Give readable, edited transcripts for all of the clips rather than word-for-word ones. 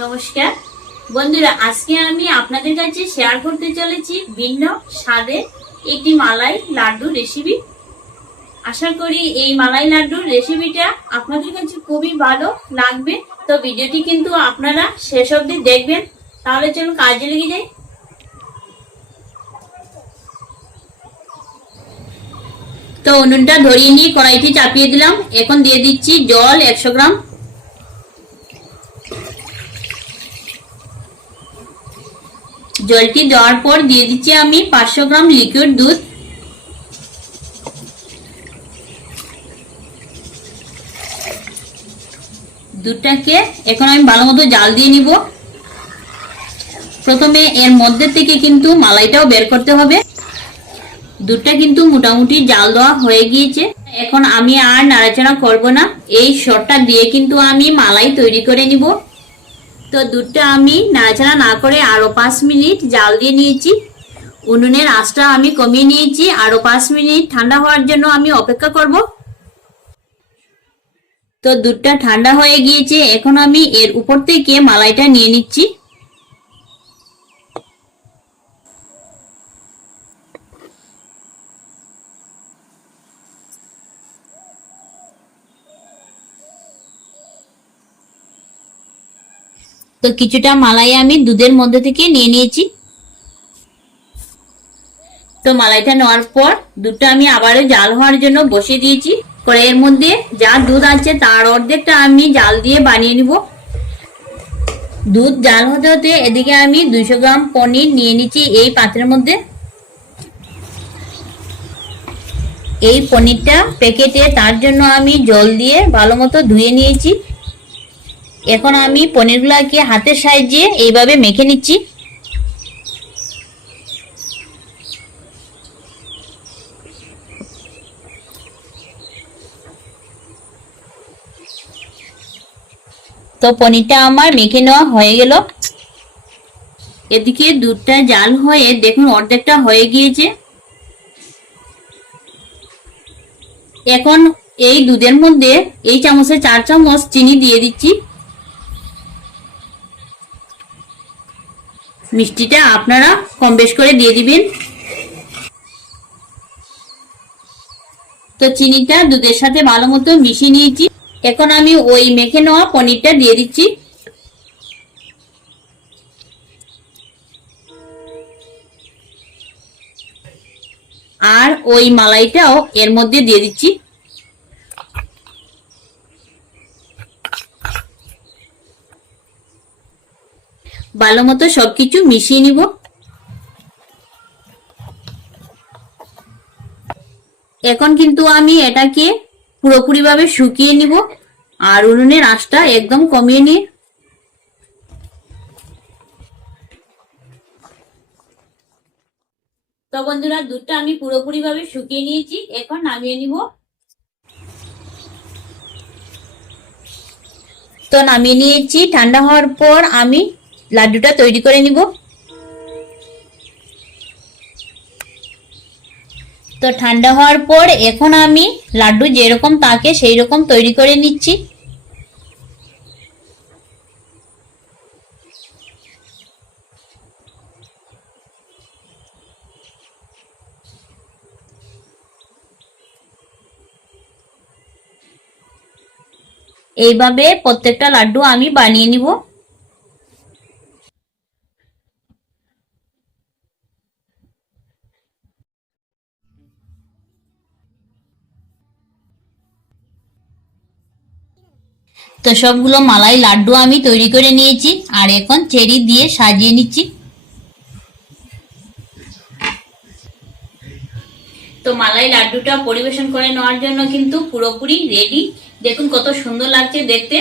নমস্কার বন্ধুরা, আজকে আমি আপনাদের কাছে শেয়ার করতে চলেছি ভিন্ন স্বাদে একটি মালাই লাড্ডু রেসিপি। আশা করি এই মালাই লাড্ডুর রেসিপিটা আপনাদের কাছে খুবই ভালো লাগবে। তো ভিডিওটি কিন্তু আপনারা শেষ অবধি দেখবেন। তাহলে চলুন কাজে লেগে যাই। তো উনুনটা ধরিয়ে নিয়ে কড়াইটি চাপিয়ে দিলাম। এখন দিয়ে দিচ্ছি জল 100 গ্রাম। জলটি দেওয়ার পর দিয়ে দিচ্ছি আমি 500 গ্রাম লিকুইড দুধ। দুধটাকে এখন আমি ভালো মতো জাল দিয়ে নিব। প্রথমে এর মধ্যে থেকে কিন্তু মালাইটাও বের করতে হবে। দুধটা কিন্তু মোটামুটি জাল দেওয়া হয়ে গিয়েছে। এখন আমি আর নাড়াচাড়া করব না, এই শটটা দিয়ে কিন্তু আমি মালাই তৈরি করে নিব। তো দুধটা আমি নাড়াচাড়া না করে আরো 5 মিনিট জাল দিয়ে নিয়েছি। উনুনের আঁচটা আমি কমিয়ে নিয়েছি। আরো 5 মিনিট ঠান্ডা হওয়ার জন্য আমি অপেক্ষা করব। তো দুধটা ঠান্ডা হয়ে গিয়েছে। এখন আমি এর উপর থেকে মালাইটা নিয়ে নিচ্ছি। তো কিছুটা মালাই আমি দুধের মধ্যে থেকে নিয়ে নিয়েছি। তো মালাইটা নেওয়ার পর দুধটা আমি আবারও জাল হওয়ার জন্য বসিয়ে দিয়েছি। কড়াইয়ের মধ্যে যা দুধ আছে তার অর্ধেকটা আমি জাল দিয়ে বানিয়ে নিব। দুধ জাল হতে হতে এদিকে আমি 200 গ্রাম পনির নিয়ে নিচ্ছি এই পাত্রের মধ্যে। এই পনিরটা প্যাকেটে, তার জন্য আমি জল দিয়ে ভালো মতো ধুয়ে নিয়েছি। এখন আমি পনিরগুলোকে হাতের সাহায্যে এইভাবে মেখে নিচ্ছি। তো পনিরটা আমার মেখে নেওয়া হয়ে গেল। এদিকে দুধটা জাল হয়ে দেখুন অর্ধেকটা হয়ে গিয়েছে। এখন এই দুধের মধ্যে এই চামচে 4 চামচ চিনি দিয়ে দিচ্ছি। মিষ্টিটা আপনারা কম বেশ করে দিয়ে দিবেন। তো চিনিটা দুধের সাথে ভালো মতো মিশিয়ে নিয়েছি। এখন আমি ওই মেখে নেওয়া পনিরটা দিয়ে দিচ্ছি। আর ওই মালাইটাও এর মধ্যে দিয়ে দিচ্ছি। ভালো মতো সবকিছু মিশিয়ে নিব। এখন কিন্তু আমি এটাকে পুরোপুরি ভাবে শুকিয়ে নিব আর উনুনের আঁচটা একদম কমিয়ে নিয়ে। তো বন্ধুরা, দুধটা আমি পুরোপুরি ভাবে শুকিয়ে নিয়েছি। এখন নামিয়ে নিব। তো নামিয়ে নিয়েছি। ঠান্ডা হওয়ার পর আমি লাড্ডুটা তৈরি করে নিব। তো ঠান্ডা হওয়ার পর এখন আমি লাড্ডু যেরকম থাকে সেই রকম তৈরি করে নিচ্ছি। এইভাবে প্রত্যেকটা লাড্ডু আমি বানিয়ে নিব। তো সবগুলো মালাই লাড্ডু আমি তৈরি করে নিয়েছি আর এখন চেরি দিয়ে সাজিয়ে নিচ্ছি। তো মালাই লাড্ডুটা পরিবেশন করে নেওয়ার জন্য কিন্তু পুরোপুরি রেডি। দেখুন কত সুন্দর লাগছে দেখতে।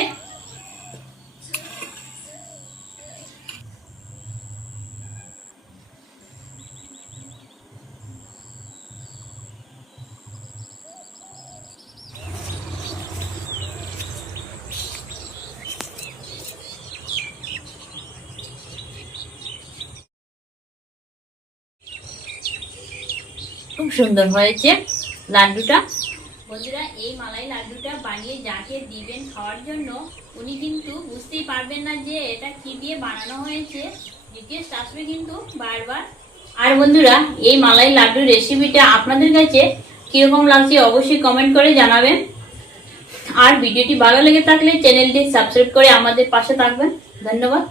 খুব সুন্দর হয়েছে লাড্ডুটা। বন্ধুরা, এই মালাই লাড্ডুটা বানিয়ে যাকে দিবেন খাওয়ার জন্য উনি কিন্তু বুঝতেই পারবেন না যে এটা কি দিয়ে বানানো হয়েছে। রিকোয়েস্ট আসবে কিন্তু বারবার। আর বন্ধুরা, এই মালাই লাড্ডুর রেসিপিটা আপনাদের কাছে কিরকম লাগছে অবশ্যই কমেন্ট করে জানাবেন। আর ভিডিওটি ভালো লেগে থাকলে চ্যানেলটি সাবস্ক্রাইব করে আমাদের পাশে থাকবেন। ধন্যবাদ।